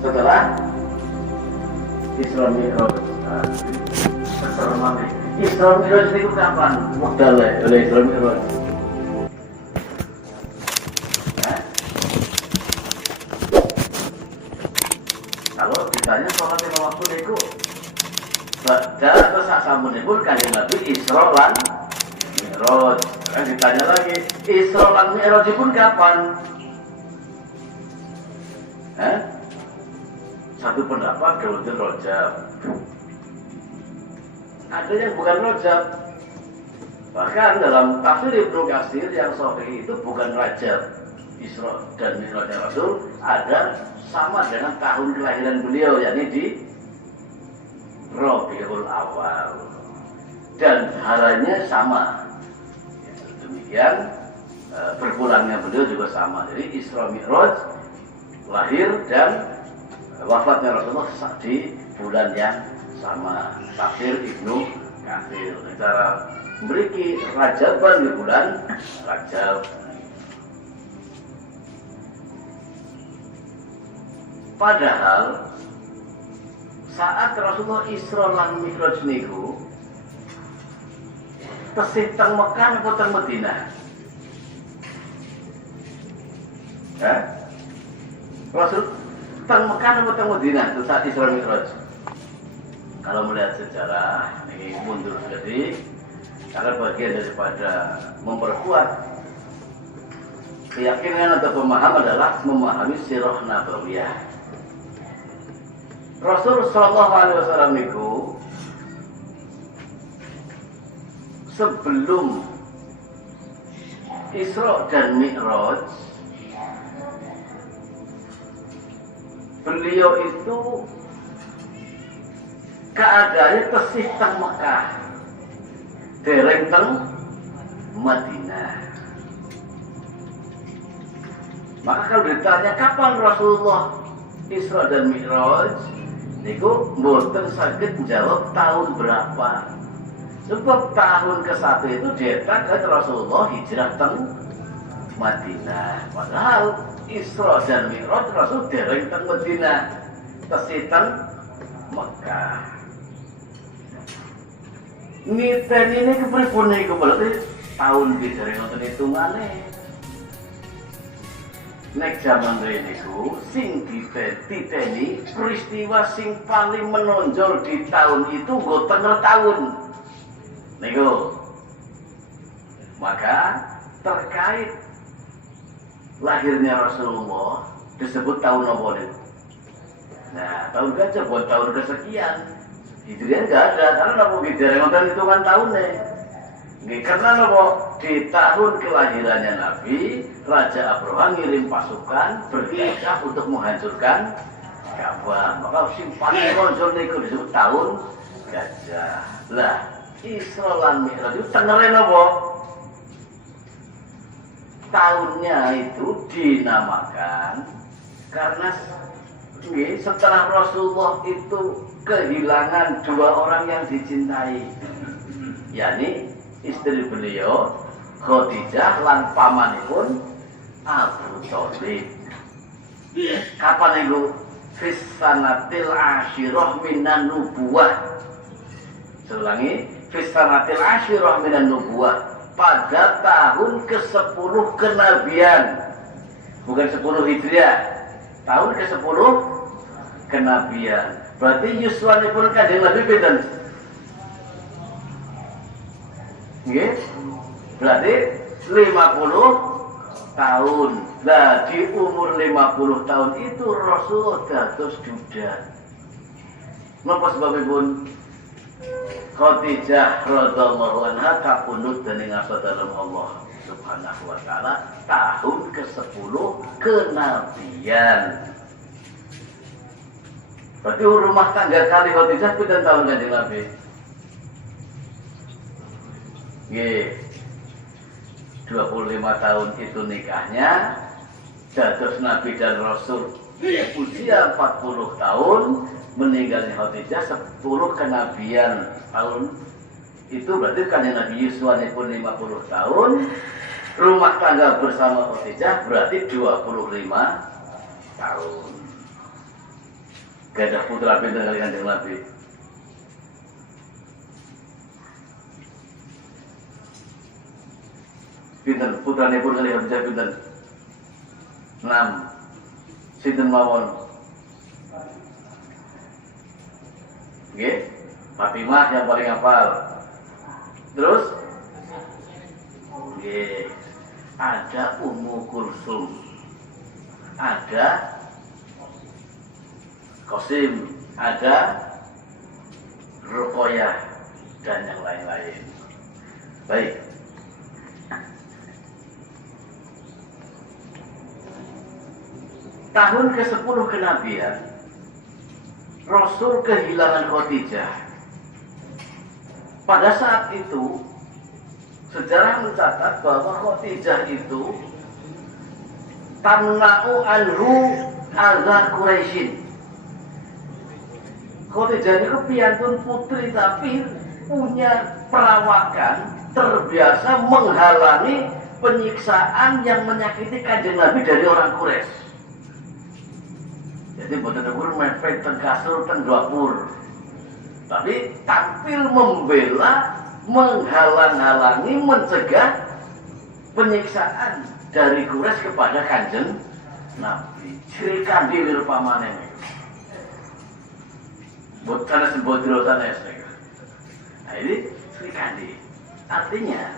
Setelah Isra Mi'raj. Isra Mi'raj itu kapan? Wekdal oleh Isra Mi'raj. Kalau ditanya sholat lima waktu itu baca atau sasamun itu kanjeng Nabi Isra lan Mi'raj. Kan ditanya lagi Isra lan Mi'raj pun kapan? Satu pendapat Gaudul Rajab, ada yang bukan Rajab. Bahkan dalam tafsir Ibnu Katsir yang sahih itu bukan Rajab. Isra dan Mi'raj Rasul ada sama dengan tahun kelahiran beliau, yakni di Rabiul Awal, dan haranya sama. Demikian berpulangnya beliau juga sama. Jadi Isra Mi'raj, lahir dan wafatnya Rasulullah di bulan yang sama. Tafsir Ibnu Katsir secara memiliki Rajaban di bulan Rajab. Padahal saat Rasulullah Isra lan Mi'raj niku tesih teng Mekah apa teng Madinah? Rasul teng Mekah atau teng Madinah itu saat Isra Mi'raj? Kalau melihat sejarah ini mundur sedikit, karena bagian daripada memperkuat keyakinan atau pemahaman adalah memahami sirah nabawiyah. Rasul Shallallahu Alaihi Wasallam itu sebelum Isra dan Mi'raj, beliau itu keadaannya tesih teng Mekah, dereng teng Madinah. Maka kalau ditanya kapan Rasulullah Isra dan Mi'raj, niku mboten saged menjawab tahun berapa. Sebab tahun ke-1 itu dietakan Rasulullah hijrah teng Madinah. Padahal Isra dan Mi'raj Rasul dereng teng Madinah, tesih teng Mekah. Niten ini kepripun niku berarti tahun iki dereng wonten hitungane. Nek jaman niku sing diteni peristiwa sing paling menonjol di tahun itu nggo tenger tahun niku. Maka terkait lahirnya Rasulullah disebut tahun apa niku? Nah, tahun gajah buat tahun kesekian. Hijriah nggak ada, karena nopo hijriah nonton hitungan tahunnya. Nggih, karena nopo di tahun kelahirannya Nabi, Raja Abraha ngirim pasukan bergegas untuk menghancurkan Ka'bah. Maka paling konsul niku disebut tahun gajah. Lah, Isra lan Mi'raj itu tengere nopo? Tahunnya itu dinamakan karena setelah Rasulullah itu kehilangan dua orang yang dicintai, yakni istri beliau Khadijah lan pamanipun Abu Thalib. Kapan itu? Fis sanatil asyirah minan nubuwah. Selangi, fis sanatil asyirah minan nubuwah, pada tahun ke-10 kenabian. Bukan 10 Hijriah, tahun ke-10 kenabian. Berarti yuswanipun kanjeng Nabi pinten? Nggih. Berarti 50 tahun. Lah di umur 50 tahun itu Rasul dados duda. Napa sebabipun? Khadijah radhiyallahu anha kapundhut dening asa dalem Allah Subhanahu wa taala tahun ke-10 kenabian. Berarti rumah tangga kali Khadijah pinten tahun kanjeng Nabi? Nggih. 25 tahun itu nikahnya, dados Nabi dan Rasul usia 40 tahun, meninggalnya Khadijah 10 kenabian tahun. Itu berarti kanjeng Nabi yuswanipun 50 tahun, rumah tangga bersama Khadijah berarti 25 tahun. gadah putra pinten kali Kanjeng Nabi. Pinten putranipun kali Khadijah pinten? 6. Sinten mawon? Nggih, Fatimah yang paling hafal. Terus nggih, ada Ummu Kulsum, ada Qasim, ada Ruqayyah dan yang lain-lain. Baik. Tahun ke-10 kenabian, Rasul kehilangan Khadijah. Pada saat itu, sejarah mencatat bahwa Khadijah itu tamna'u anhu adza Quraisyin. Khadijah itu piyantun putri tapi punya perawakan terbiasa menghalangi penyiksaan yang menyakiti Kanjeng Nabi dari orang Quraisy. Jadi betul-betul mepet teng kasur teng dapur. Tapi tampil membela, menghalang-halangi, mencegah penyiksaan dari Quraisy kepada Kanjeng Nabi. Sri Kandi wirupamane. Bukan sebut dosa nesek. Nah ini Sri Kandi. Artinya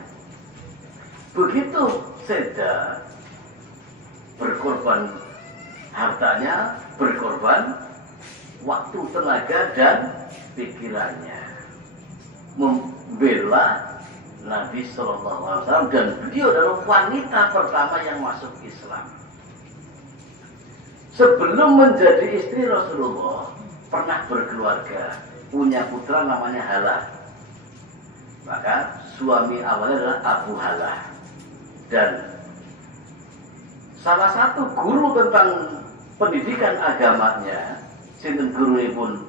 begitu Seda berkorban hartanya, berkorban waktu, tenaga dan pikirannya membela Nabi Sallallahu Alaihi Wasallam, dan beliau adalah wanita pertama yang masuk Islam. Sebelum menjadi istri Rasulullah pernah berkeluarga, punya putra namanya Halah. Maka suami awalnya adalah Abu Halah, dan salah satu guru tentang pendidikan agamanya, sinten gurunipun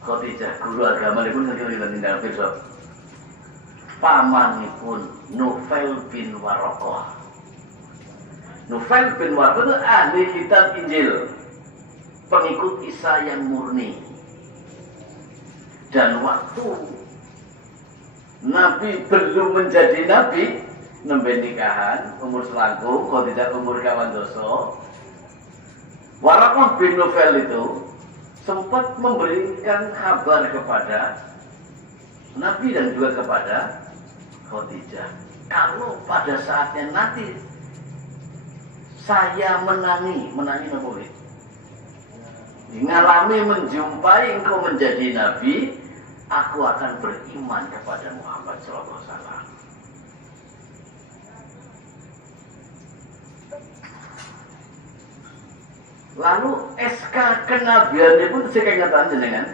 Khadijah, guru agamanya pun tinggal besok. Pamanipun Nufail bin Waraqah. Nufail bin Waraqah itu ahli kitab Injil, pengikut Isa yang murni. Dan waktu Nabi belum menjadi Nabi, nembe nikahan, umur selangkung, Khadijah umur 2 doso. Waraqah bin Nufail itu sempat memberikan kabar kepada Nabi dan juga kepada Khadijah, kalau pada saatnya nanti saya menangi apa? Ngalami menjumpai engkau menjadi Nabi, aku akan beriman kepada Muhammad Sallallahu Alaihi Wasallam. Lalu SK kenabian itu saya ingatkan jenengan.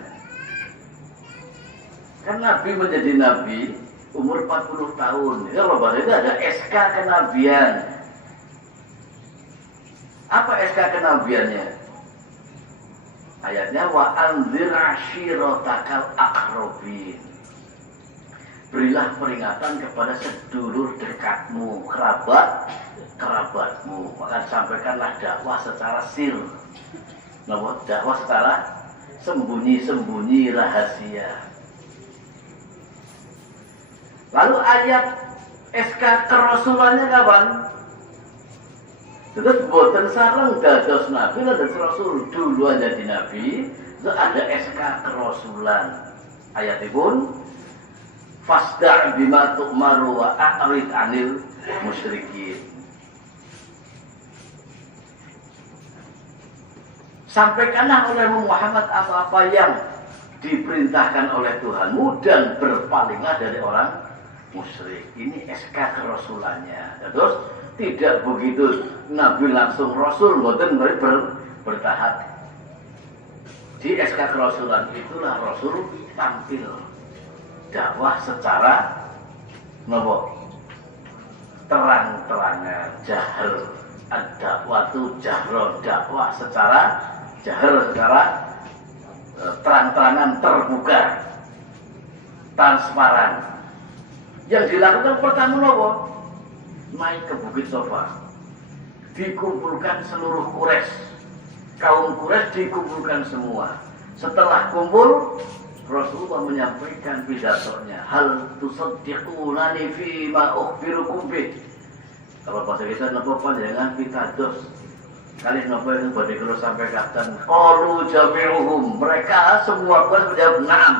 Kan Nabi menjadi Nabi umur 40 tahun. Ya Allah, itu ada SK kenabian. Apa SK kenabiannya? Ayatnya wa anzir ashiratakal aqrabin. Berilah peringatan kepada sedulur dekatmu, kerabatmu. Maka sampaikanlah dakwah secara sir. Dakwah secara sembunyi-sembunyi, rahasia. Lalu ayat SK kerasulannya kapan? Terus boten sareng dados Nabi dan Rasul dulu aja di Nabi, itu ada SK kerasulan. Ayatipun fasda' bima tu'maru wa a'rid 'anil musyrikin. Sampaikanlah oleh Muhammad apa-apa yang diperintahkan oleh Tuhanmu dan berpalinglah dari orang musyrik. Ini SK kerasulannya. Terus tidak begitu Nabi langsung Rasul, boten bertahap. Di SK kerasulan itulah Rasul tampil dakwah secara terang-terangan, jahar, ad-dakwatu jahron, dakwah secara jahar, secara terang-terangan, terbuka, transparan. Yang dilakukan pertama nopo? Naik ke Bukit Sofa, dikumpulkan seluruh Quraisy kaum Quraisy dikumpulkan semua. Setelah kumpul, Rasulullah menyampaikan pidatonya, hal tusaddiqunani fi ma ukhbirukum bih. Kalau bahasa kita napa panjenengan pitados. Kalian napa itu badhe kula sampaikan. Qalu jami'uhum, mereka semua menjawab na'am.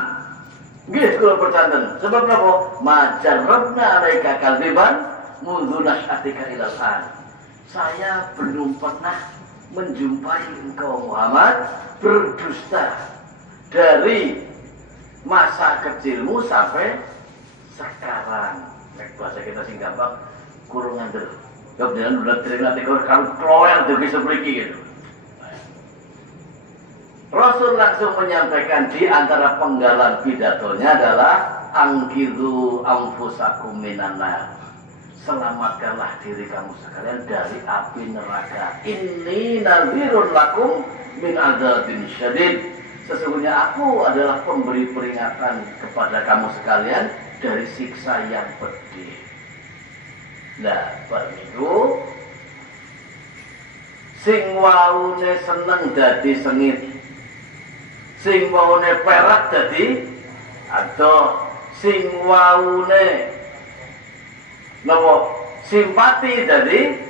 Nggih kula percanten. Sebab napa? Majarrabna alaika kalbiban mundu nasyatika ilal an. Saya belum pernah menjumpai engkau Muhammad berdusta dari masa kecilmu sampai sekarang. Nek bahasa kita sing gampang kurung ngandel. Kemudian udah terima tegur kalau kloer tuh bisa pergi gitu. Rasul langsung menyampaikan di antara penggalan pidatonya adalah angkidu anfusakum minan nar. Selamatkanlah diri kamu sekalian dari api neraka. Inni nadhirun lakum min adzabin syadid. Sesungguhnya aku adalah pemberi peringatan kepada kamu sekalian dari siksa yang pedih. Nah, berminggu sing waune seneng dadi sengit, sing waune perak dadi adoh, sing waune nopo simpati dadi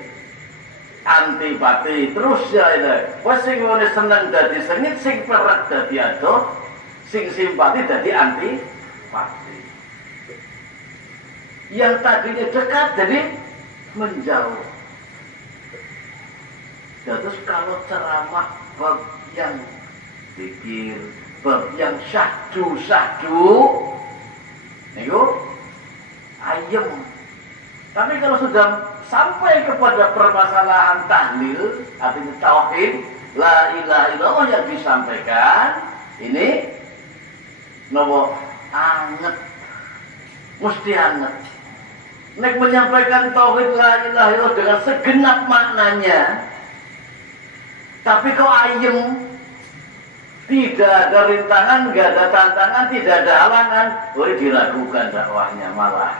antipati. Terus ya ini wes sing waune seneng dadi sengit, sing perak dadi adoh, sing simpati dadi antipati. Yang tadinya dekat jadi menjauh. Terus kalau ceramah bab yang pikir, bab yang syahdu niku ayem. Tapi kalau sudah sampai kepada permasalahan tahlil, artinya tauhid, la ilaha illallah yang disampaikan, ini nopo anget, mesti anget. Nek menyampaikan tauhid la ilaha illallah dengan segenap maknanya, tapi kok ayem, tidak ada rintangan, tidak ada tantangan, tidak ada halangan, boleh diragukan dakwahnya malah.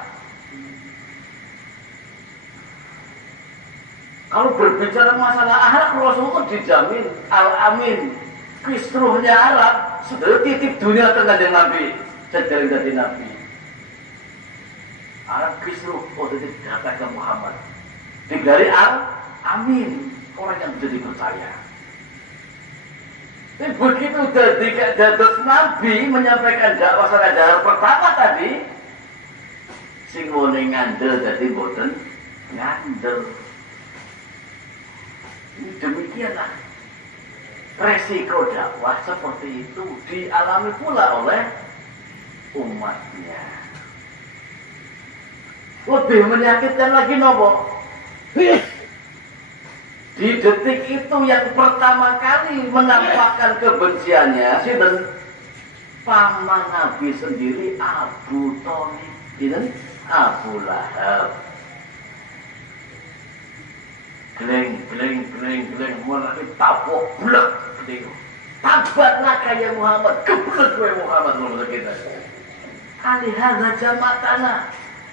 Kalau berbicara masalah akhlak, Rasulullah dijamin al-amin, kisruhnya Arab, sudah titip dunia tengah dengan Nabi, sejari dari Nabi. Arab kisruh, oh itu dikatakan Muhammad. Digari al-amin, orang yang bisa dipercaya. Tapi begitu dados Nabi menyampaikan dakwah sadar pertama tadi, sing ngene ngandel dadi mboten ngandel. Demikianlah resiko dakwah seperti itu dialami pula oleh umatnya. Lebih menyakitkan lagi nopo? Di detik itu yang pertama kali menampakkan kebenciannya, sinten? Paman Nabi sendiri Abu Thalib, sinten? Abu Lahab. Gleng, mulai tapok blek gitu. Tabatlah kaya Muhammad, keblek gue Muhammad menurut kita. Alihada jamatana.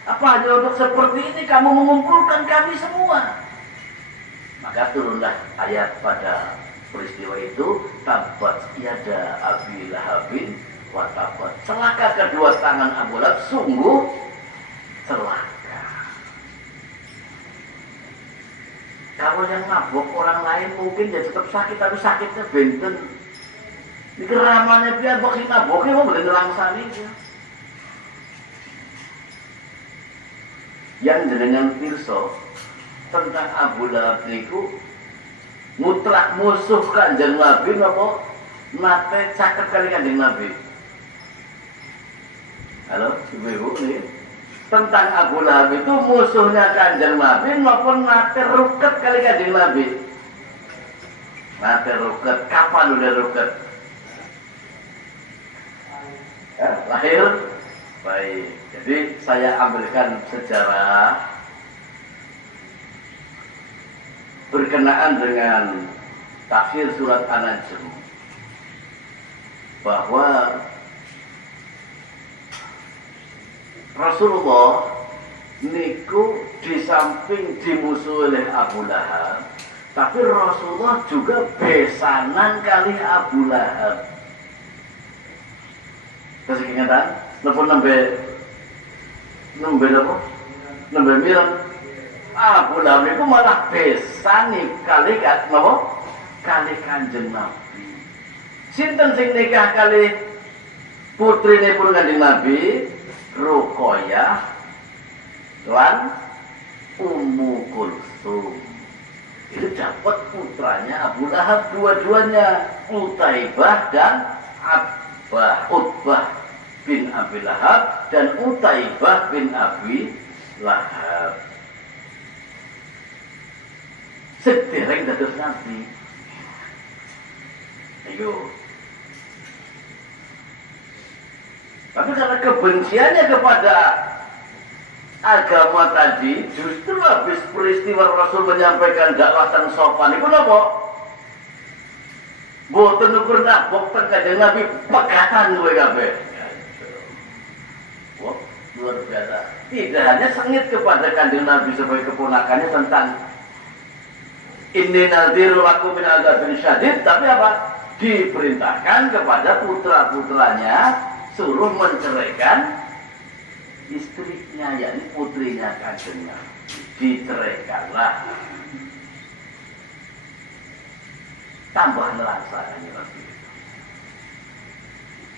Apa hanya untuk seperti ini kamu mengumpulkan kami semua? Maka turunlah ayat pada peristiwa itu, tabat yada Abi Lahabin wa tabat. Celaka kedua tangan Abu Lahab, sungguh celaka. Kalau yang mabuk orang lain mungkin ya tetap sakit, tapi sakitnya benten. Ini keramannya biar bok si mabuknya mau boleh nelangsani ya. Yang dengan pirsa tentang Abu Lahab niku mutlak musuh Kanjeng Nabi napa nate caket kali Kanjeng Nabi. Halo, ibu-ibu nih. Tentang Abu Lahab itu musuhnya Kanjeng Nabi napa nate ruket kali Kanjeng Nabi. Nate ruket, kapan udah ruket? Ya, lahir. Baik, jadi saya ambilkan sejarah berkenaan dengan tafsir surat An-Najm bahwa Rasulullah niku di samping dimusuhi oleh Abu Lahab, Tapi Rasulullah juga besanan kali Abu Lahab. Kasih ingatan, nelfon nembe apa? Nembe mireng. Abu Lahab itu malah besan nih kali apa? Kali Kanjeng Nabi. Sinten sing nikah kali putrine pun Kanjeng Nabi, Ruqayyah lan Ummu Kulsum. Itu dapat putranya Abu Lahab dua-duanya, Utaibah dan Utbah bin Abi Lahab dan Utaibah bin Abi Lahab. Sedereng dados nabi. Ayo. Tapi karena kebenciannya kepada agama tadi, justru habis peristiwa Rasul menyampaikan dakwah dan sopan itu apa? Boten ukur nabok Kanjeng Nabi pegatan kowe kabeh. Wah, luar biasa. Tidak hanya sengit kepada Kanjeng Nabi sebagai keponakannya tentang inni nadhiru lakum min adzabin syadid, tapi apa? Diperintahkan kepada putra-putranya suruh menceraikan istrinya, yakni putrinya Kanjeng Nabi. Diceraikanlah. Tambah nelaksananya Nabi.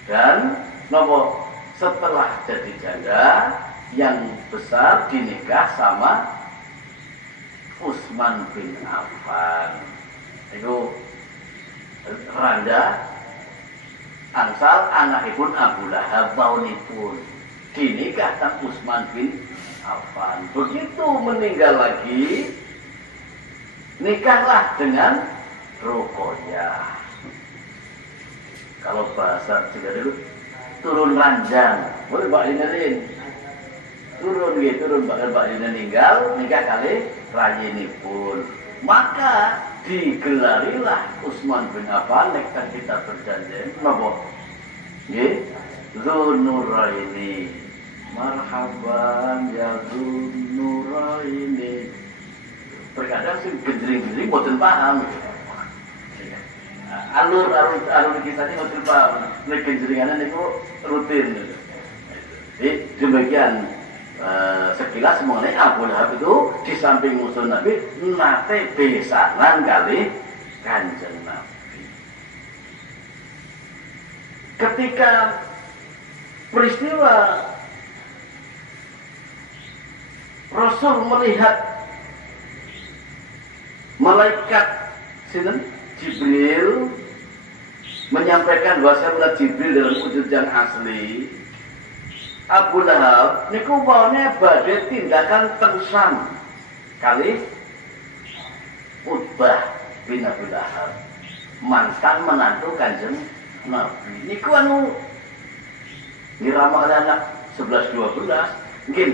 Dan nopo setelah jadi janda yang besar dinikah sama Utsman bin Affan. Itu randa angsal anakipun Abu Lahab baunipun dinikah dengan Utsman bin Affan. Begitu meninggal lagi, nikahlah dengan Ruqayyah. Kalau bahasa juga dulu turun ranjang, boleh Mbak Linerin. Turun gitu, turun Mbak Linerin meninggal, nikah kali rayinipun. Maka digelarilah Utsman bin Affan, nek kita berjanji napa? Nggih, Dzunuraini. Marhaban ya Dzunuraini. Terkadang sih gendring-gendring boten paham. Alur kisahnya boten paham. Nek gendringannya niku rutin. Jadi demikian sekilas mengenai Abu Lahab itu di samping musuh Nabi nate besanan kali Kanjeng Nabi. Ketika peristiwa Rasul melihat malaikat Jibril menyampaikan bahasa melihat Jibril dalam wujud yang asli, Abu Lahab niku bawane badhe tindakan tengsam kali Utbah bin Abi Lahab, mantan menantu Kanjeng Nabi. Niku anu dirama kali anak 11-12 mungkin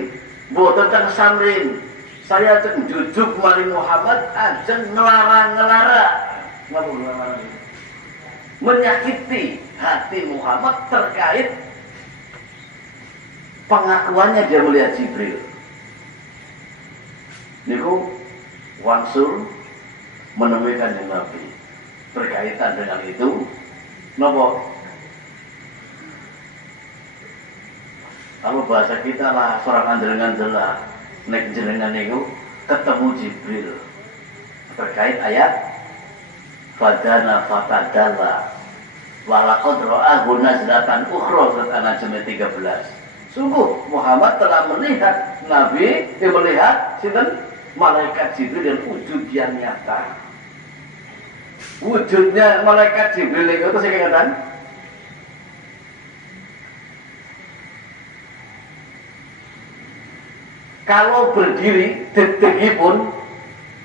boten tengsam rin. Saya cek jujuk mari Muhammad ajeng ngelarang-ngelara. Napa ngelarang? Menyakiti hati Muhammad terkait pengakuannya dia melihat Jibril. Niku wangsul menemui Kanjeng Nabi. Berkaitan dengan itu, nopo? Kalau bahasa kita lah seorang jenengan jelas, nek jenengan niku ketemu Jibril terkait ayat Fadana fatadalla walaqad ra'ahu nazlatan ukhra surat An-Najm 13. Sungguh Muhammad telah melihat Nabi, melihat sinten malaikat Jibril dan wujud yang nyata. Wujudnya malaikat Jibril itu saya ingatkan. Kalau berdiri detikipun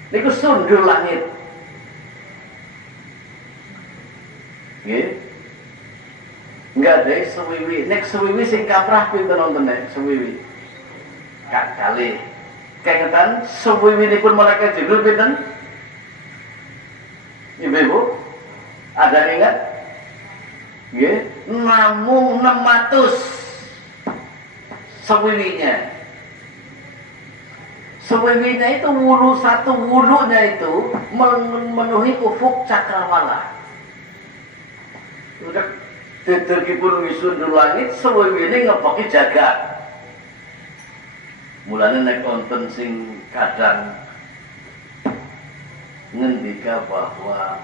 niku sundur langit. Nggih. Enggak deh, sewiwi. Nek sewiwi sing kaprah pinten nonton nek sewiwi. Kak kali. Kengetan sewiwi nipun malaikat Jibril pinten? Ibu-ibu, ada yang ingat? Nggih, namung 600 sewiwinya. Sewiwinya itu satu wulunya itu memenuhi ufuk cakrawala. Udah diterkipun wisun di langit, sewiwine ngepeki jagat. Mulane nek wonten sing kadang ngendika bahwa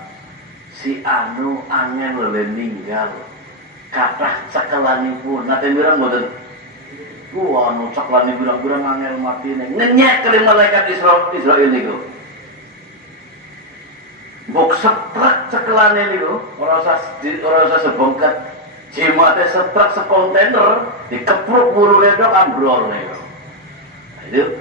si anu angel oleh ninggal kathah cekelanipun nate mirang mboten anu cekelane birang-birang angel matine ngenyek kali malaikat Israil niku mbok setrak cekelane niku ora usah sebongkat jimate setrak sekontainer dikepruk burune tok ambrol niku. Itu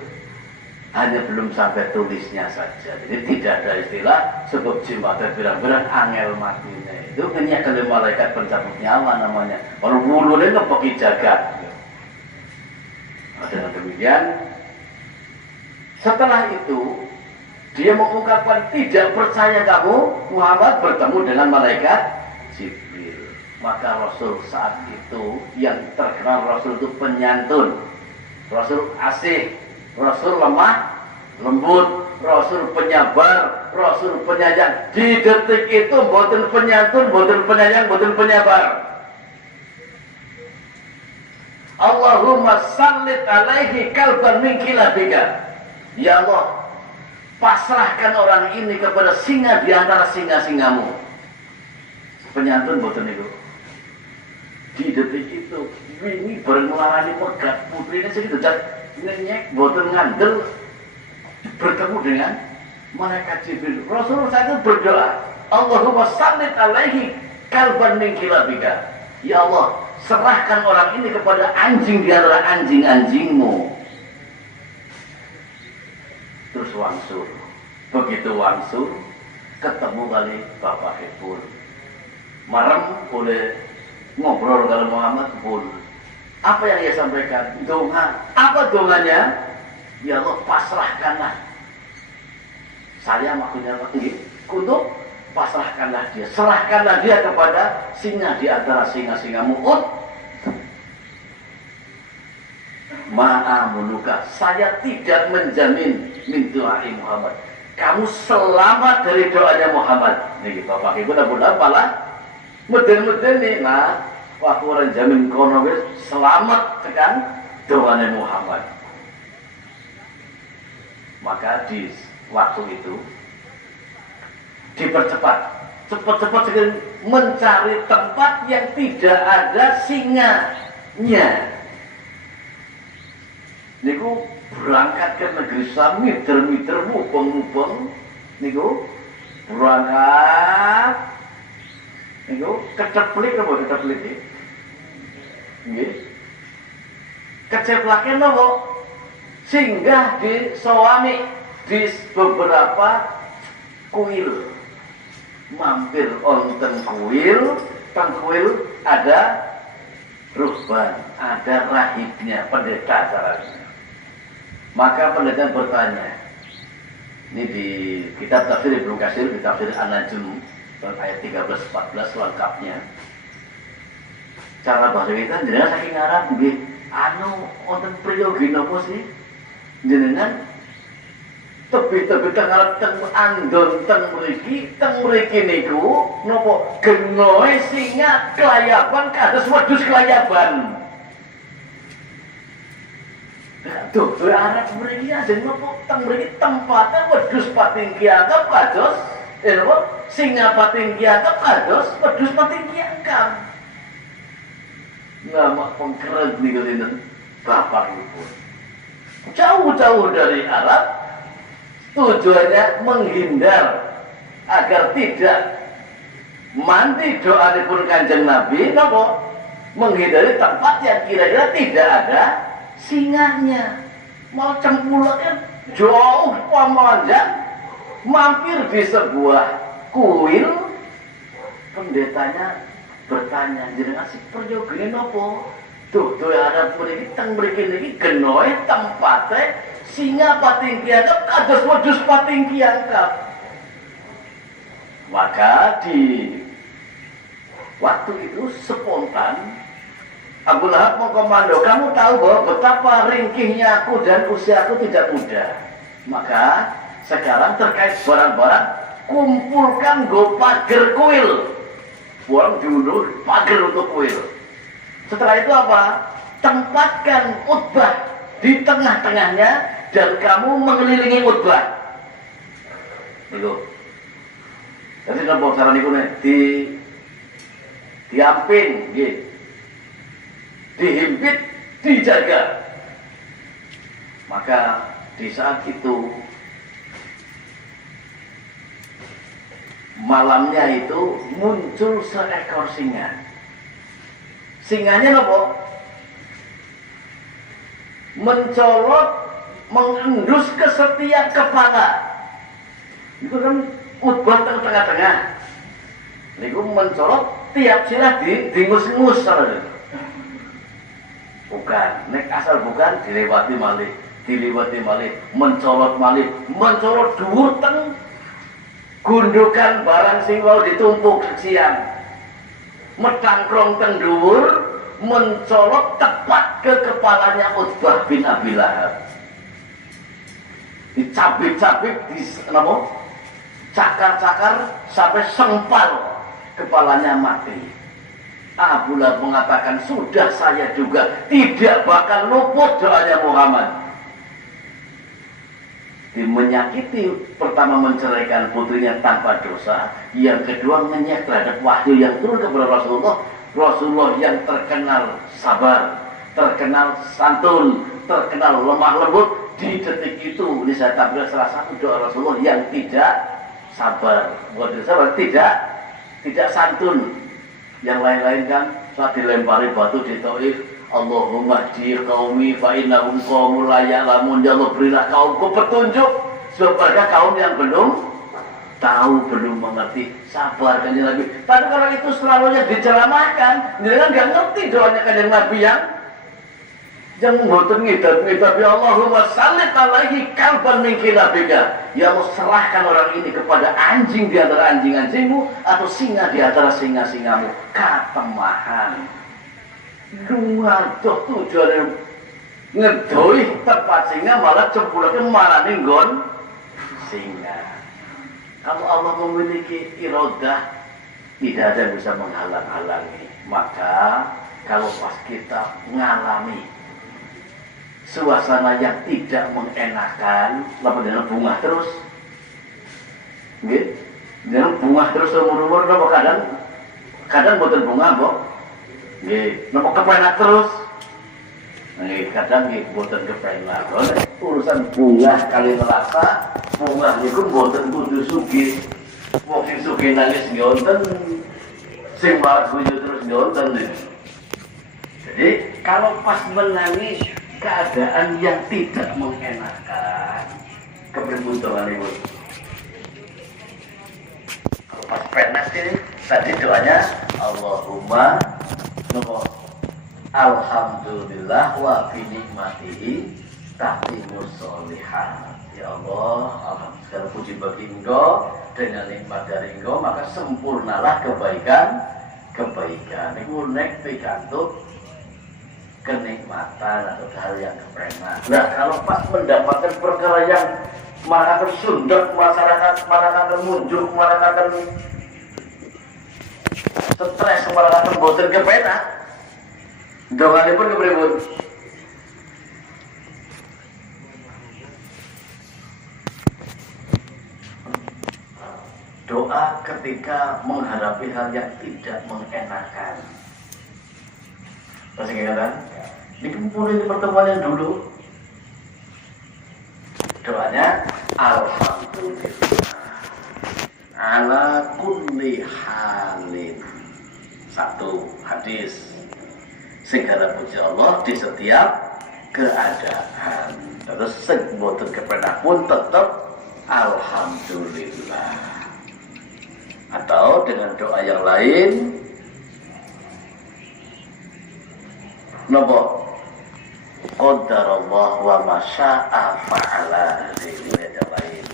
hanya belum sampai tulisnya saja. Jadi tidak ada istilah sebab jimatnya birang-birang angel matine. Itu hanya kalau malaikat pencabut nyawa namanya. Kalau wulunya ngepeki jagat. Nah, dengan demikian, setelah itu dia mengungkapkan tidak percaya kamu Muhammad bertemu dengan malaikat Jibril. Maka Rasul saat itu yang terkenal Rasul itu penyantun, Rasul asih, Rasul lemah lembut, Rasul penyabar, Rasul penyayang. Di detik itu boten penyantun, boten penyayang, boten penyabar. Allahumma sallit alaihi kalban min kilabika. Ya Allah, pasrahkan orang ini kepada singa di antara singa-singamu. Penyantun boten itu. Di detik itu ini bermularani pegat putri ini segitu ngenyek boten ngandel bertemu dengan malaikat Jibril. Rasulullah itu berdoa, Allahumma sallit alaihi kalban min kilabika. Ya Allah, serahkan orang ini kepada anjing di antara anjing-anjingmu. Terus wangsur. Begitu wangsur, ketemu kali Bapak Hebul. Marem boleh ngobrol kalau Muhammad pun. Apa yang ia sampaikan? Donga. Apa donganya? Ya Allah, pasrahkanlah. Saya maksudnya untuk pasrahkanlah dia. Serahkanlah dia kepada singa di antara singa-singamu. Ma'amunuka. Saya tidak menjamin min doai Muhammad. Kamu selamat dari doanya Muhammad. Nih Bapak Ibu mudah-mudahan malah meden-meden nih. Nah, waktu orang jamin kono wis selamat tekan doanya Muhammad. Maka di waktu itu dipercepat, cepat-cepat mencari tempat yang tidak ada singanya. Niku berangkat ke negeri Sam, miter-miter, mubeng-mubeng. Niku berangkat. Niku keceplik apa keceplik iki? Nggih. Keceplaken napa? Singgah di Sawami di beberapa kuil. Mampir wonten kuil, teng kuil ada ruhban, ada rahibnya, pendeta caranya. Maka pendeta bertanya, ini di kitab tafsir Ibnu Katsir, di tafsir An-Najm ayat 13-14 lengkapnya. Cara bahasa kita jenengan saking Arab nggih, anu wonten priyogi napa sih? Jenengan tebi-tebi teng Arab teng andon teng mriki niku napa genoe singa kelayaban kados wedhus kelayaban. Tuh, Arab mriki ajeng napa teng mriki tempatnya wedhus patinggi anggap kados napa singa patinggi anggap kados wedhus patinggi anggap. Nama pengkeren niku sinten? Bapak Ibu. Jauh-jauh dari Arab, tujuannya menghindar agar tidak mandi doa pun Kanjeng Nabi, napa? Menghindari tempat yang kira-kira tidak ada singanya. Mau cempulaknya jauh pamanjang, mampir di sebuah kuil. Pendetanya bertanya, jenengan si perjogene napa? Tuh ada mriki teng mriki niki genoe tempate singa patinggi anggap kados wedhus patinggi anggap. Maka di waktu itu spontan Abu Lahab mengkomando, kamu tahu bahwa betapa ringkihnya aku dan usiaku tidak muda. Maka sekarang terkait barang-barang, kumpulkan go pager kuil. Buang dulu pager untuk kuil. Setelah itu apa? Tempatkan Utbah di tengah-tengahnya dan kamu mengelilingi Utbah. Itu. Jadi kalau saran itu diampin, gitu. Dihimpit, dijaga. Maka di saat itu malamnya itu muncul seekor singa. Singanya apa? Mencolot, mengendus ke setiap kepala. Itu kan Utbah tengah-tengah. Itu mencolot tiap sila dingus-ngus. Bukan, nek asal bukan dilewati malih, mencolot malih, mencolot dhuwur teng gundukan barang sing wau ditumpuk siang. Metangkrong teng dhuwur, mencolot tepat ke kepalanya Utbah bin Abi Lahab. Dicabik-cabik, cakar-cakar sampai sempal kepalanya mati. Abu Lahab mengatakan, sudah saya juga tidak bakal luput doanya Muhammad. Menyakiti, pertama menceraikan putrinya tanpa dosa, yang kedua menyek terhadap wahyu yang turun kepada Rasulullah yang terkenal sabar, terkenal santun, terkenal lemah lembut. Di detik itu ini saya tampilkan salah satu doa Rasulullah yang tidak sabar, bukan sabar, tidak santun. Yang lain-lain kan saat dilempari batu di Taif, Allahumma hdi qaumi fa innahum qaumun la ya'lamun. Ya Allah, berilah kaumku petunjuk sebab mereka kaum yang belum tahu, belum mengerti. Sabar kanjeng Nabi. Tapi kalau itu selalunya diceramahkan, dia kan nggak ngerti doanya kanjeng Nabi yang mboten ngidap-ngidap. Ya Allahumma sallit alaihi kalban min kilabika. Ya Allah, serahkan orang ini kepada anjing di antara anjing-anjingmu atau singa di antara singa-singamu. Katemahan. Lumaduh tujuannya ngedoi tempat singa, malah cempulannya malah ninggon singa. Kalau Allah memiliki iradah, tidak ada yang bisa menghalang-halangi. Maka kalau pas kita mengalami suasana yang tidak mengenakan, lalu bunga terus, gitu, jangan bunga terus umur-umur, kadang buatan bunga, gitu, kepenak terus, kadang buatan kepenak, urusan bunga kali merasa, bunga itu buatan kudu sugih, mungkin sugih nangis ngonten, sing malah guyu terus ngonten. Jadi kalau pas menangis keadaan yang tidak mengenakan, keberuntungan ibu. Kalau pas penas ini, tadi doanya Allahumma alhamdulillah wa bi nikmatihi tatimmus sholihat. Ya Allah, alhamdulillah, segala puji bagi Engkau, dengan nikmat dari Engkau maka sempurnalah kebaikan. Iku nek pikantuk kenikmatan atau hal yang kepenak. Nah, kalau pas mendapatkan perkara yang malah tersundut masyarakat, malah munjuk, malah stres, malah boten kepenak, donganipun kepripun? Doa ketika menghadapi hal yang tidak mengenakan. Masih ingat kan? Dikumpulin di pertemuan yang dulu. Doanya alhamdulillah ala kulli halin. Satu hadis, segala puji Allah di setiap keadaan. Terus sebutan kepenak pun tetap alhamdulillah. Atau dengan doa yang lain, nopo qadarallah wa masya'a fa'ala. Ini yang lain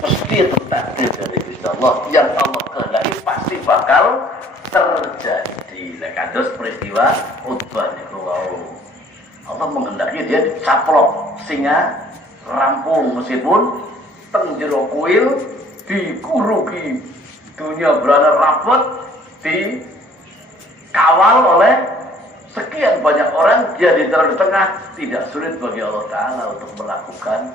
mesti tertakdir dari Gusti Allah, yang Allah kehendaki pasti bakal terjadi. Kados peristiwa Utbah niku wau, Allah menghendaki dia dicaplok singa rampung meskipun teng jero kuil dikuruki dunia berada rapat dikawal oleh sekian banyak orang, dia di tengah, tidak sulit bagi Allah Ta'ala untuk melakukan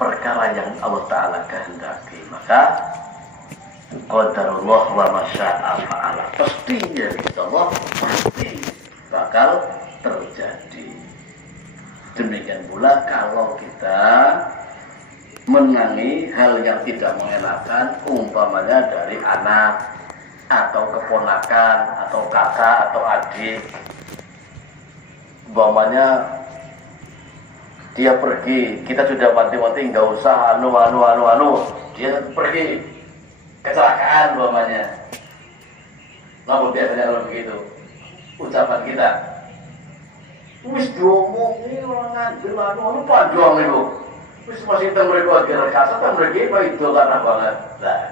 perkara yang Allah Ta'ala kehendaki. Maka qadarullah wa masya'a fa'ala, pastinya Allah pasti bakal terjadi. Demikian pula kalau kita menangi hal yang tidak mengenakan, umpamanya dari anak atau keponakan atau kakak atau adik, umpamanya dia pergi, kita sudah wanti-wanti nggak usah anu, dia pergi kecelakaan umpamanya. Namun biasanya kalau begitu ucapan kita, wis diomongin orang ngambil anu panjang itu, wis masih kita mereka kira kasar, kan mereka itu karena banget. Nah,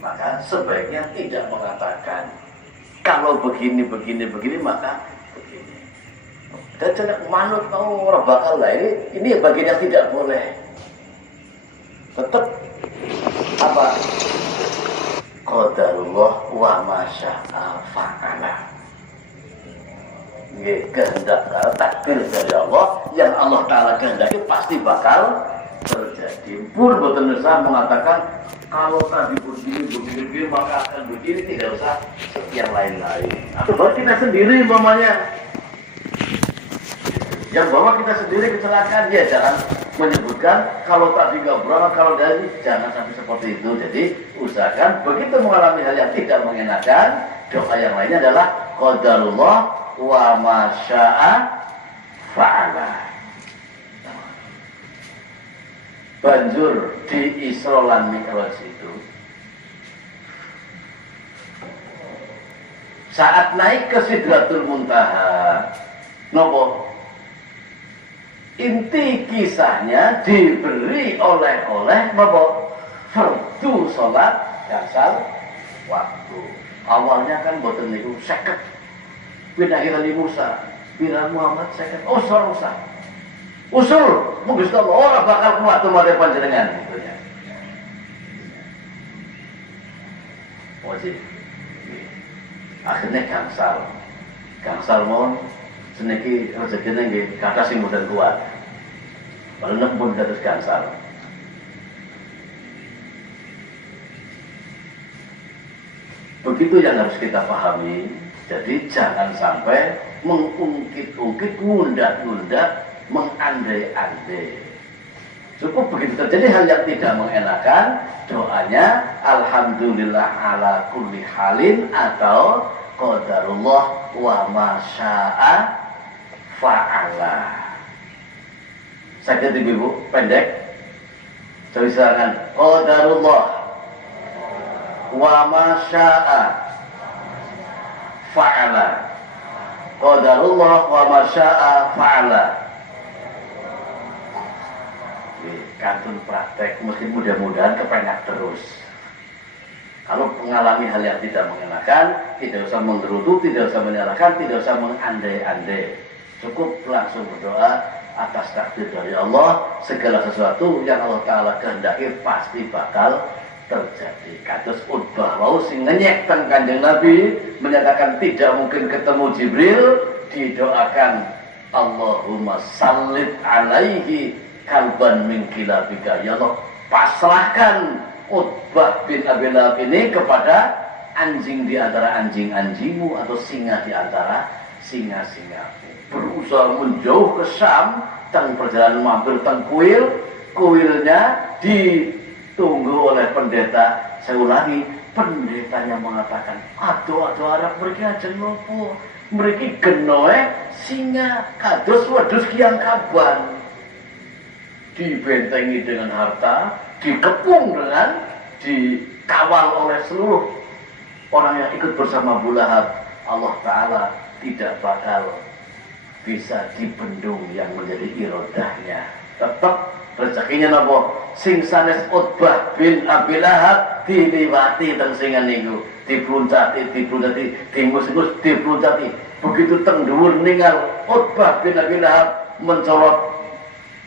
maka sebaiknya tidak mengatakan kalau begini, maka begini. Dan jangan manut mau orang bakal lah, ini bagian yang tidak boleh. Tetap apa? Qadarullah wa masya'a fa'ala. Kehendak takdir dari Allah, yang Allah Ta'ala kehendaki pasti bakal terjadi. Pun betul usah mengatakan kalau tadi begini maka akan begini, tidak usah yang lain-lain. Atau bahwa kita sendiri umpamanya, yang bahwa kita sendiri kecelakaan, ya jangan menyebutkan kalau tadi nggak berangkat, kalau dari jangan sampai seperti itu. Jadi usahakan begitu mengalami hal yang tidak mengenakan, doa yang lainnya adalah qadarullah wa masya'a fa'ala. Banjur di Isra lan Mi'raj itu, saat naik ke Sidratul Muntaha, nopo inti kisahnya diberi oleh-oleh nopo fardu sholat dasar waktu. Awalnya kan boten niku 50 pindah di Musa, pindah Muhammad 50 usah usul mungkin Allah bakal kuat mati panjenengan gitu ya. Wajib. Akhirnya gangsal mohon seniki rezekine nggih kata sing mboten kuat. Balem pun terus gangsal. Begitu yang harus kita pahami. Jadi jangan sampai mengungkit-ungkit, ngundat-ngundat, mengandai-andai. Cukup begitu terjadi hal yang tidak mengenakan, doanya alhamdulillah ala kulli halin atau qadarullah wa masya'a fa'ala. Sakit ibu pendek. Jadi silakan qadarullah wa masya'a fa'ala. Qadarullah wa masya'a fa'ala. Kantun praktek, mesti mudah-mudahan kepenak terus. Kalau mengalami hal yang tidak mengenakan, tidak usah menggerutu, tidak usah menyalahkan, tidak usah mengandai-andai. Cukup langsung berdoa atas takdir dari Allah. Segala sesuatu yang Allah Ta'ala kehendaki pasti bakal terjadi. Kados Utbah wau sing ngenyek teng Kanjeng Nabi, menyatakan tidak mungkin ketemu Jibril, didoakan Allahumma sallit alaihi kalban min kilabika. Ya Allah, pasrahkan Utbah bin Abi Lahab ini kepada anjing di antara anjing-anjingmu atau singa di antara singa-singamu. Berusaha menjauh ke Syam, teng perjalanan mampir teng kuilnya ditunggu oleh pendeta. Saya ulangi, pendetanya mengatakan, aduh Arab mereka aja nopo, mereka genoe singa kados wedhus kiang kaban. Dibentengi dengan harta, dikepung dengan, dikawal oleh seluruh orang yang ikut bersama Abu Lahab. Allah Ta'ala tidak bakal bisa dibendung yang menjadi irodahnya. Tetap rezekinya napa? Sing sanes Utbah bin Abi Lahab diliwati teng singan niku, dipluncati, diingus-ingus, dipluncati. Begitu teng dhuwur ninggal Utbah bin Abi Lahab mencolot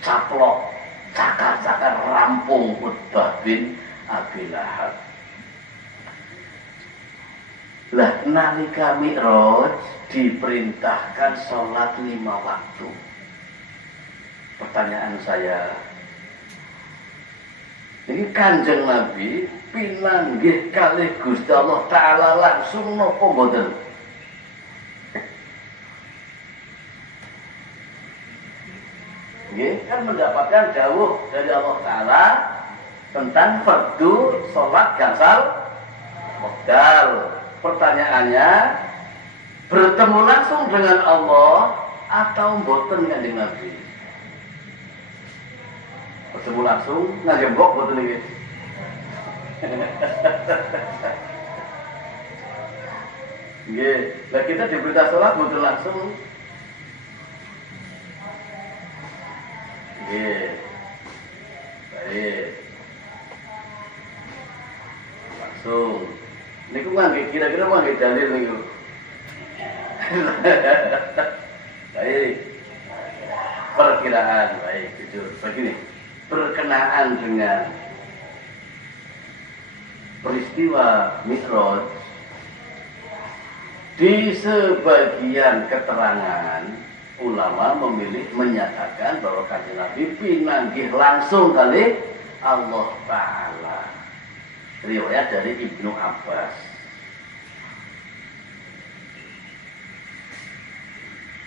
caplok cakar-cakar rampung Utbah bin Abi Lahab. Lah nalika Mi'raj diperintahkan sholat 5 waktu. Pertanyaan saya, ini Kanjeng Nabi pinanggih kalih Gusti Allah Ta'ala langsung napa mboten? Nggih, kan mendapatkan dawuh dari Allah Ta'ala tentang fardu sholat gansal wekdal. Pertanyaannya, bertemu langsung dengan Allah atau mboten Kanjeng Nabi? Bertemu langsung ngajeng kok mboten iki. Nggih, lah kita diberita sholat mboten langsung. Nggih. Baik. Langsung. Niku ngangge kira-kira ngangge dalil niku. Baik. Perkiraan baik jujur. Begini, berkenaan dengan peristiwa Mi'raj, di sebagian keterangan ulama memilih menyatakan bahwa Kanjeng Nabi pinanggih langsung kali Allah Ta'ala. Riwayat dari Ibnu Abbas.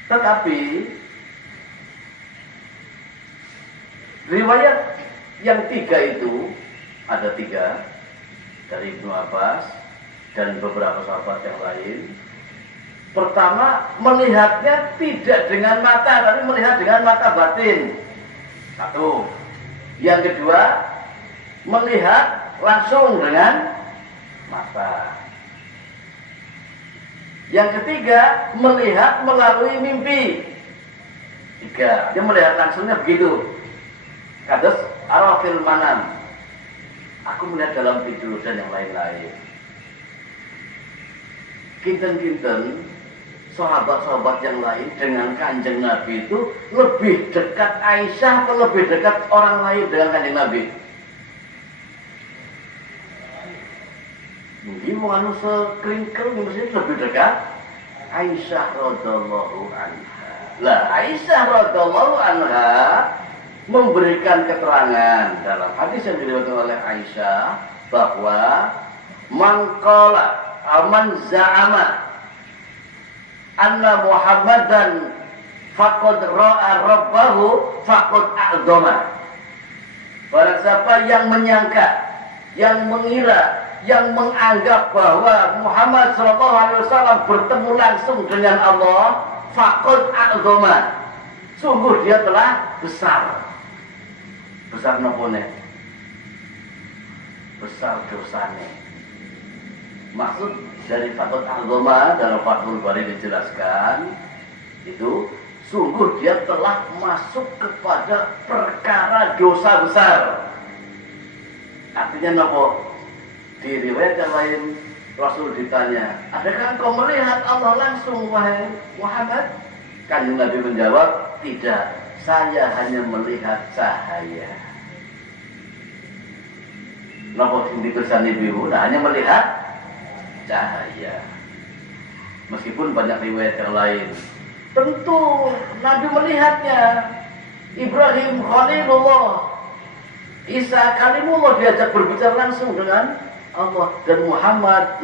Tetapi riwayat yang 3 itu, ada 3 dari Ibnu Abbas dan beberapa sahabat yang lain. Pertama, melihatnya tidak dengan mata, tapi melihat dengan mata batin. 1. Yang kedua, melihat langsung dengan mata. Yang ketiga, melihat melalui mimpi. 3. Dia melihat langsungnya begitu. Kados arafil manam. Aku melihat dalam tidur dan yang lain-lain. Kinten-kinten sahabat-sahabat yang lain dengan Kanjeng Nabi itu lebih dekat Aisyah atau lebih dekat orang lain dengan Kanjeng Nabi? Mungkin mau anu sekringkel mesti lebih dekat Aisyah radhiyallahu anha. Lah Aisyah radhiyallahu anha memberikan keterangan dalam hadis yang diriwayatkan oleh Aisyah bahwa man za'ama anna Muhammadan faqad ra'a rabbahu faqad a'zama. Barang siapa yang menyangka, yang mengira, yang menganggap bahwa Muhammad SAW bertemu langsung dengan Allah, faqad a'zama, sungguh dia telah besar. Besar nopone? Besar dosane. Maksud dari faqad a'zama dalam Fathul Bari dijelaskan itu sungguh dia telah masuk kepada perkara dosa besar. Artinya nopo? Di riwayat yang lain Rasul ditanya, adakah engkau melihat Allah langsung wahai Muhammad? Kanjeng Nabi menjawab, tidak, saya hanya melihat cahaya. Nopo sing dikersani biru, hanya melihat cahaya. Meskipun banyak riwayat yang lain, tentu Nabi melihatnya. Ibrahim Khalilullah, Isa Kalimullah diajak berbicara langsung dengan Allah, dan Muhammad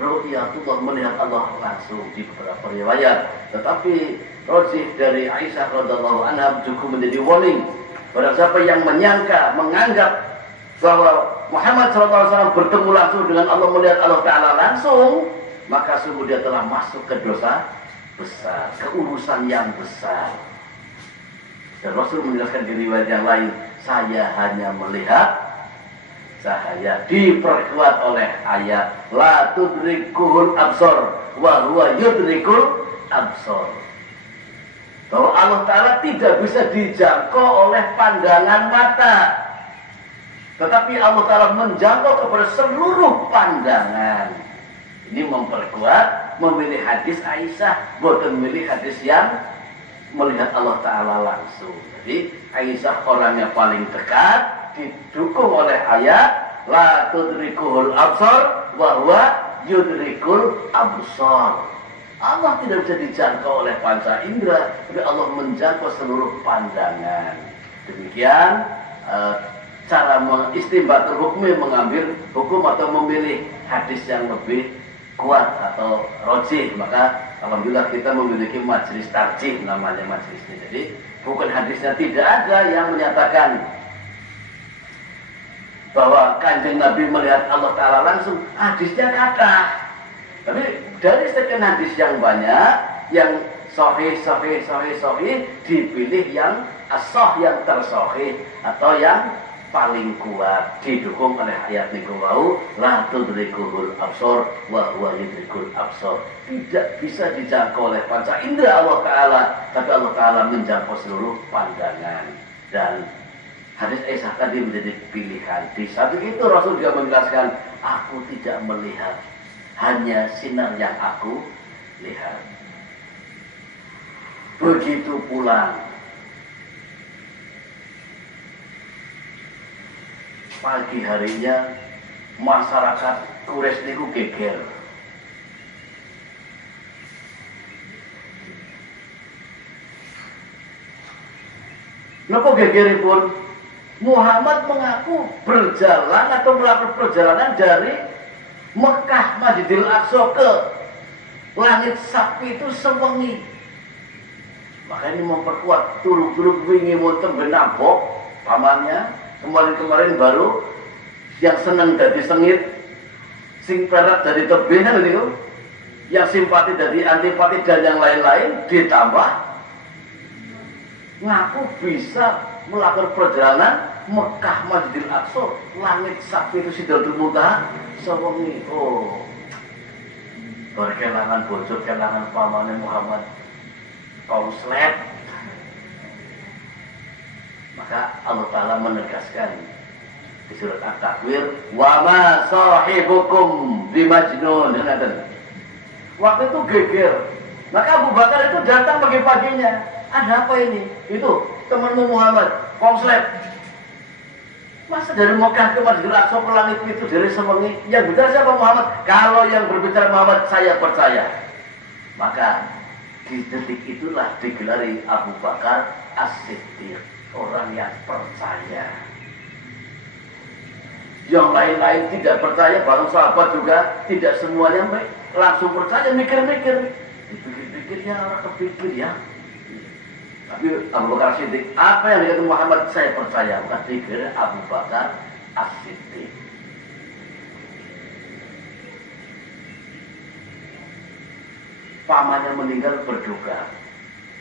ru'yatullah, melihat Allah langsung di beberapa riwayat. Tetapi rajih dari Aisyah radhiyallahu anha cukup menjadi warning. Barang siapa yang menyangka, menganggap bahwa Muhammad SAW bertemu langsung dengan Allah, melihat Allah Ta'ala langsung, maka sungguh dia telah masuk ke dosa besar, ke urusan yang besar. Dan Rasul menjelaskan di riwayat yang lain, saya hanya melihat cahaya, diperkuat oleh ayat la tudrikuhul absor wa huwa yudrikul absor, bahwa Allah Ta'ala tidak bisa dijangkau oleh pandangan mata, tetapi Allah Ta'ala menjangkau kepada seluruh pandangan. Ini memperkuat memilih hadis Aisyah, bukan memilih hadis yang melihat Allah Ta'ala langsung. Jadi Aisyah orangnya paling dekat, didukung oleh ayat la tudrikuhul absar wa huwa yudrikul absar. Allah tidak bisa dijangkau oleh panca indera, tapi Allah menjangkau seluruh pandangan. Demikian cara istinbatul hukmi, mengambil hukum atau memilih hadis yang lebih kuat atau rojih. Maka alhamdulillah kita memiliki majelis tarjih, namanya majelisnya. Jadi bukan hadisnya, tidak ada yang menyatakan bahwa Kanjeng Nabi melihat Allah Ta'ala langsung. Hadisnya kata, tapi dari sekian hadis yang banyak, yang sahih, dipilih yang as-sah, yang tersohih atau yang paling kuat, didukung oleh ayat niku wau la tudrikuhul absar wa huwa yudrikul absar. Tidak bisa dijangkau oleh panca indera Allah Ta'ala, tapi Allah Ta'ala menjangkau seluruh pandangan. Dan hadis Aisyah tadi menjadi pilihan. Di samping itu Rasul juga menjelaskan, aku tidak melihat, hanya sinar yang aku lihat. Begitu pulang pagi harinya, masyarakat Quraisy niku geger. Napa gegeripun? Muhammad mengaku berjalan atau melakukan perjalanan dari Mekah Masjidil Aqsa ke langit Sapi itu sewengi. Maka ini memperkuat turuk-turuk wingi wonten benabok pamannya. Kemarin-kemarin baru yang senang dari sengit, sing perak dari tebing niku, yang simpati dari antipati dan yang lain-lain, ditambah ngaku bisa melakukan perjalanan Mekah Masjidil Aqsa, langit Sapi itu Sidratul Muntaha sewengi. Oh, berkelangan bojo kelangan pamane Muhammad kaum slep. Maka Allah Ta'ala menegaskan di surat At-Takwir, wa ma sahibukum bimajnun. Waktu itu geger. Maka Abu Bakar itu datang pagi-paginya. Ada apa ini? Itu temanmu Muhammad, kongslep. Masa dari Mekah ke Masjidil Aqsa ke langit itu dari sewengi? Yang benar siapa Muhammad? Kalau yang berbicara Muhammad, saya percaya. Maka di detik itulah digelari Abu Bakar As-Siddiq, orang yang percaya. Yang lain-lain tidak percaya, bahkan sahabat juga tidak semuanya langsung percaya, mikir-mikir. Dipikir-pikir ya, orang kepikir ya. Tapi Abu Bakar As-Siddiq, apa yang dikatakan Muhammad, saya percaya. Maka dikira Abu Bakar As-Siddiq. Pamannya meninggal berduka,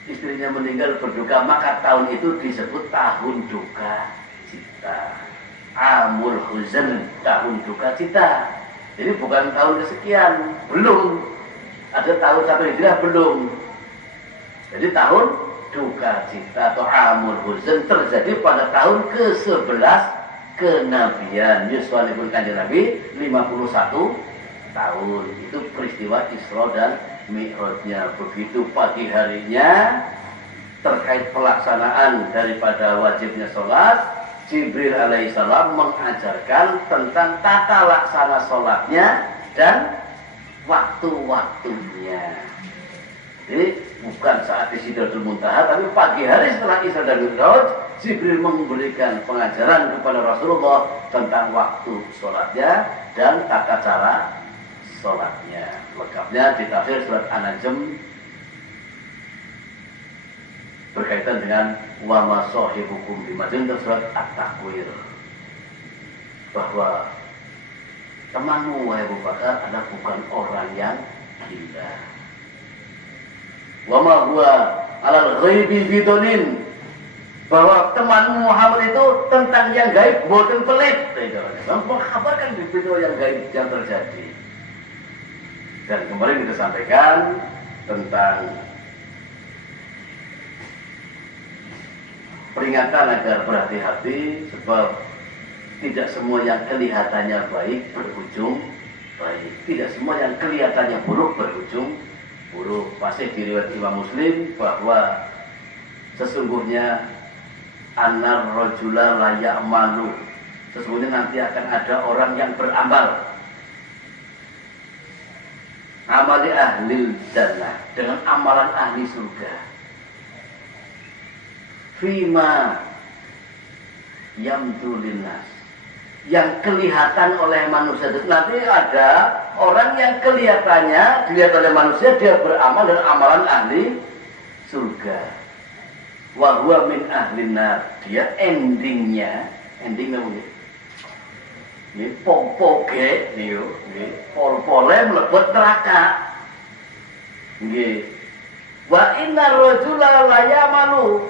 istrinya meninggal berduka, maka tahun itu disebut tahun duka cita. Amul huzn, tahun duka cita. Jadi bukan tahun kesekian, belum. Ada tahun 1 Hijriah belum. Jadi tahun duka cita atau amul huzn terjadi pada tahun ke-11 kenabian. Yuswanipun Kanjeng Nabi 51 tahun. Itu peristiwa Isra dan Mi'rajnya. Begitu pagi harinya terkait pelaksanaan daripada wajibnya sholat, Jibril alaihissalam mengajarkan tentang tata laksana sholatnya dan waktu-waktunya. Jadi bukan saat di Sidratul Muntaha, tapi pagi hari setelah Isra dan Mi'raj, Jibril memberikan pengajaran kepada Rasulullah tentang waktu sholatnya dan tata cara sholatnya. Lengkapnya di tafsir surat An-Najm berkaitan dengan wa ma sahibukum bimajnun, surat At-Takwir, bahwa temanmu wahai Abu Bakar adalah bukan orang yang gila. Wa ma huwa alal ghaibi bidonin, bahwa temanmu Muhammad itu tentang yang gaib boten pelit, mengkabarkan video yang gaib yang terjadi. Dan kemarin kita sampaikan tentang peringatan agar berhati-hati, sebab tidak semua yang kelihatannya baik berujung baik, tidak semua yang kelihatannya buruk berujung buruk. Pasti diriwayat Imam Muslim bahwa Sesungguhnya anar rojula layak malu. Sesungguhnya nanti akan ada orang yang beramal. Amali ahli jannah, dengan amalan ahli surga. Fima yamdulinas, yang kelihatan oleh manusia. Nanti ada orang yang kelihatannya dilihat oleh manusia dia beramal dan amalan ahli surga. Wa huwa min ahlin nar, dia ending namanya. Ini popoke niku, nggih, pol-pole mlebet neraka. Nggih. Wa inna rajula la ya'malu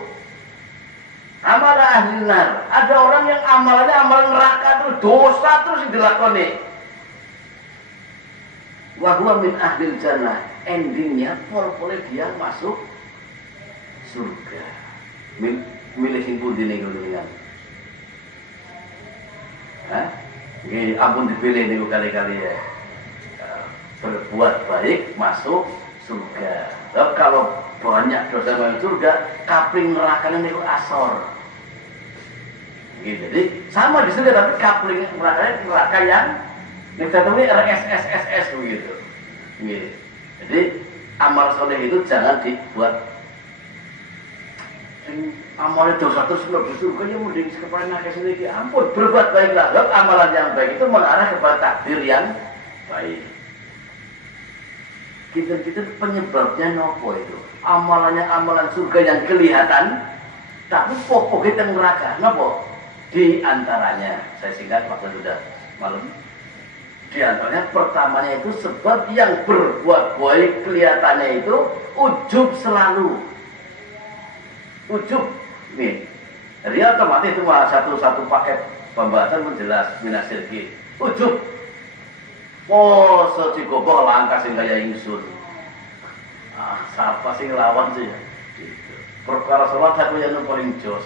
amal ahli nar. Ada orang yang amalannya amalan neraka terus, dosa terus dilakoni. Wa huwa min ahli jannah, endingnya pol-pole dia masuk surga. Milih sing pundi niku jenengan? Hah? Nggih, ampun dipilih niku kali-kali ya. Berbuat baik masuk surga. Tapi kalau banyak dosa masuk surga, kapling nerakanya niku asor. Nggih, jadi sama di surga tapi kapling neraka yang nek tetemui RSSSS begitu. Nggih. Jadi amal soleh itu jangan dibuat amalnya dosa terus mlebu surga ya mending sekepala nakes niki. Ampun, berbuat baiklah. Sebab amalan yang baik itu mengarah kepada takdir yang baik. Kita penyebabnya nopo itu? Amalannya amalan surga yang kelihatan, tapi pokok kita neraka. Nopo? Di antaranya, saya singkat waktu sudah malam. Di antaranya pertamanya itu sebab yang berbuat baik kelihatannya itu ujub selalu. Ujub nih, dia otomatis itu satu paket pembahasan menjelas minasirki. Ujub, secikobok langkah sing kaya ingsun. Siapa sih ngelawan sih? Gitu. Perkara sholat aku yang paling jos,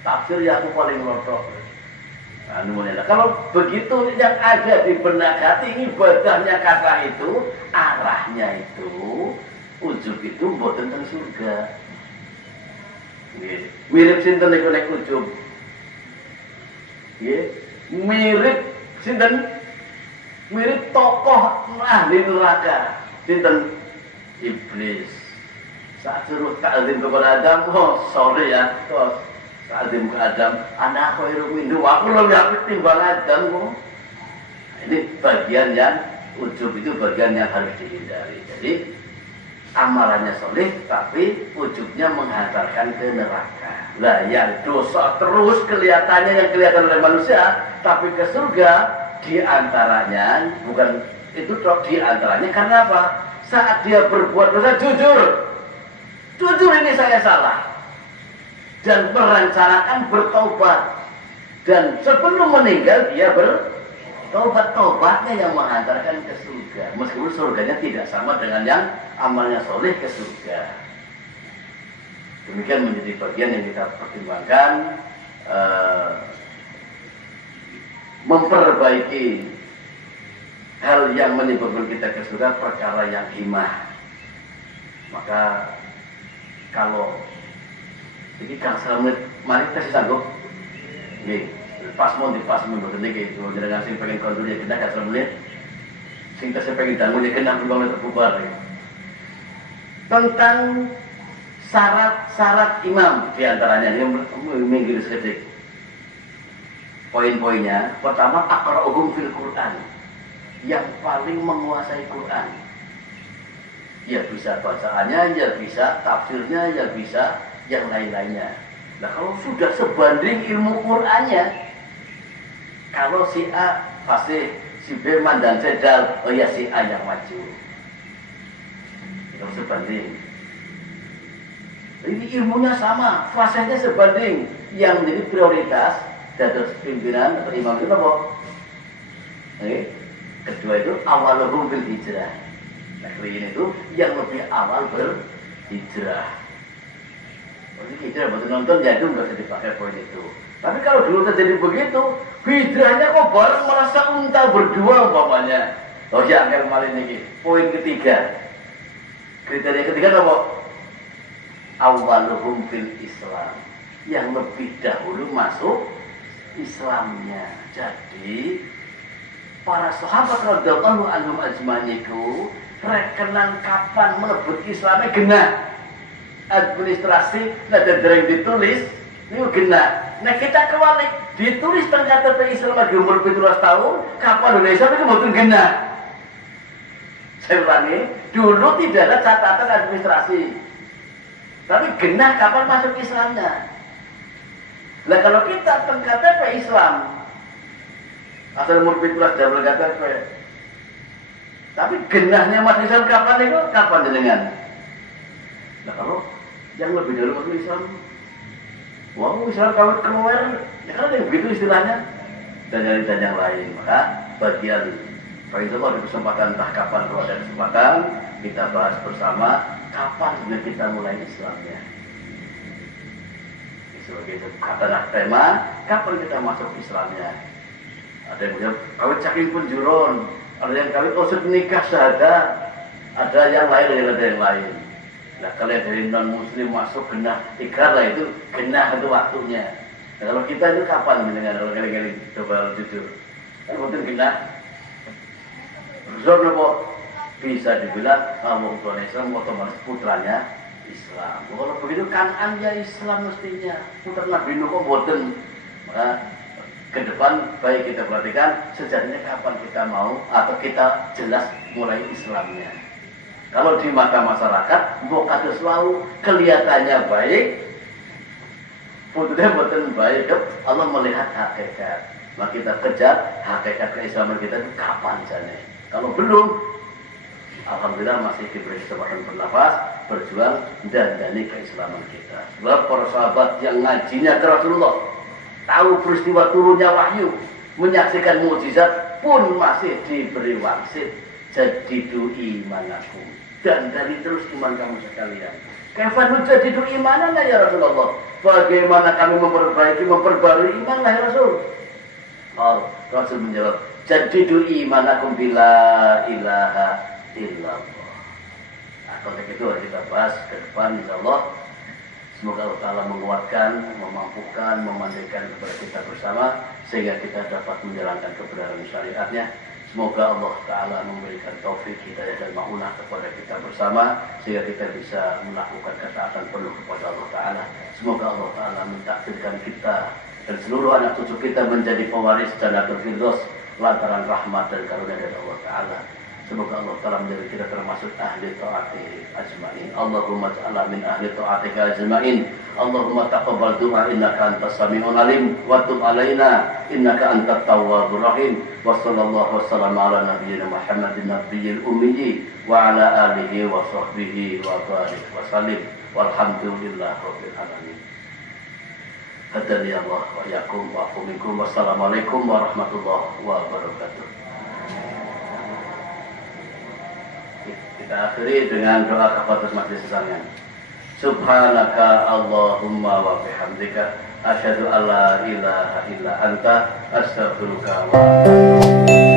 tafsir ya aku paling lotok. Kalau begitu yang ada di benak hati ibadahnya kata itu, arahnya itu, ujub itu buat tentang surga. Mirip sinten niku nek ujub. Nggih, mirip sinten? Mirip tokoh ahli neraka. Sinten? Iblis. Saat suruh ta'zim kepada Adam, sorry ya, ta'zim ke Adam, anak khairu minhu, aku lebih apik timbang Adam kok. Ini bagian yang ujub itu bagian yang harus dihindari. Jadi amalannya soleh, tapi ujubnya menghantarkan ke neraka. Lah yang dosa terus kelihatannya yang kelihatan oleh manusia, tapi ke surga diantaranya bukan itu diantaranya karena apa? Saat dia berbuat dosa jujur ini saya salah, dan merencanakan bertobat, dan sebelum meninggal dia tobatnya yang menghantarkan ke surga, meskipun surganya tidak sama dengan yang amalnya soleh ke surga. Demikian menjadi bagian yang kita pertimbangkan, memperbaiki hal yang menyebabkan kita ke surga, perkara yang himah. Maka kalau ini Kang Selamat, mari kasih sanggup. Nggih. Pasmon betul niki itu jenengan sing pengen kondur ya kena kasar menit sing tasih pengen dangu ya kena berbangun terbubar ya. Tentang syarat-syarat imam diantaranya ini minggu sedikit poin-poinnya. Pertama, aqra'uhum fil Quran, yang paling menguasai Quran. Ya bisa bacaannya, ya bisa tafsirnya, ya bisa yang lain-lainnya. Nah kalau sudah sebanding ilmu Qurannya, kalau si A pasti si B mandang cedal, oh ya si A yang maju. Itu sebanding. Ini ilmunya sama, fasenya sebanding. Yang menjadi prioritas dari pimpinan atau imam itu apa? Kedua itu awaluhum bil hijrah. Nah ini itu yang lebih awal berhijrah. Jadi hijrah betul nonton jadi nggak usah dipakai poin itu. Tapi kalau dulu terjadi begitu, hijrahnya kok bareng merasa unta berdua umpamanya. Oh ya, angker malin ini. Poin ketiga. Kriteria ketiga apa? awwaluhum fil Islam, yang lebih dahulu masuk Islamnya. Jadi para sahabat radhiyallahu anhum ajmain iku rekenan kapan mlebet Islamnya genah. Administrasi nek dereng ditulis niku genah. Nek kita kewalik ditulis teng KTP Islam lagi umur 17 tahun, kapan Indonesia itu mboten genah. Saya ulangi, dulu tidak ada catatan administrasi. Tapi genah kapan masuk Islamnya. Nah kalau kita teng KTP Islam asal umur 17 double KTP. Tapi genahnya masuk Islam kapan itu? Kapan jenengan? Nah kalau yang lebih dulu masuk Islam, wah Islam kawin keluar, ya kan ada begitu istilahnya. Dan yang lain, maka bagian Insya di kesempatan entah kapan kalau ada kesempatan kita bahas bersama kapan sebenarnya kita mulai Islamnya. Sebagai kata tema, kapan kita masuk Islamnya? Ada yang bilang kawin caking pun jurun, ada yang kawin usut nikah syahadat, ada yang lain, ada yang lain. Nah kalian dari non muslim masuk genah ikrar lah itu genah itu waktunya. Nah, kalau kita itu kapan mendengar kalau kali-kali coba jujur, kan mungkin genah. Zon apa bisa dibilang ngomong tuan Islam otomatis putranya Islam. Kalau begitu Kanan ya Islam mestinya. Putra Nabi Nuh kok boten. Maka ke depan baik kita perhatikan sejatinya kapan kita mau atau kita jelas mulai Islamnya. Kalau di mata masyarakat, mbok kados wau kelihatannya baik, putranya boten baik. Allah melihat hakikat. Maka kita kejar hakikat keislaman kita itu kapan jane. Kalau belum, alhamdulillah masih diberi kesempatan bernafas, berjuang dan dani keislaman kita. Sebab para sahabat yang ngajinya ke Rasulullah, tahu peristiwa turunnya wahyu, menyaksikan mukjizat pun masih diberi wangsit. Jadidu imanakum, dan dari terus iman kamu sekalian. Kapan jadidu imanana ya Rasulullah? Bagaimana kami memperbarui iman ya Rasul? Oh, Rasul menjawab, jadidu imanakum bila ilaha illallah. Nah, konteks itu harus kita bahas ke depan insyaallah. Semoga Allah Ta'ala menguatkan, memampukan, memandikan kepada kita bersama sehingga kita dapat menjalankan kebenaran syariatnya. Semoga Allah Ta'ala memberikan taufik hidayah dan ma'unah kepada kita bersama sehingga kita bisa melakukan ketaatan penuh kepada Allah Ta'ala. Semoga Allah Ta'ala mentakdirkan kita dan seluruh anak cucu kita menjadi pewaris Jannatul Firdaus lantaran rahmat dan karunia dari Allah Ta'ala. Semoga Allah Ta'ala menjadi kita termasuk ahli ta'ati ajma'in. Allahumma ja'ala min ahli ta'atika ajma'in. Allahumma taqabbal du'a innaka antas sami'un alim wa tub alaina innaka antat tawwabur rahim. Wa sallallahu wasallam ala nabiyyina Muhammadin nabiyil ummi wa ala alihi wa sahbihi wa barik wa sallim. Walhamdulillah rabbil alamin. Hadani Allah wa yakum wa afumikum. Wassalamualaikum warahmatullahi wabarakatuh. Kita akhiri dengan doa kafatus majlis sesalian. Subhanaka Allahumma wa bihamdika asyhadu an la ilaha illa anta astaghfiruka wa atubu ilaik.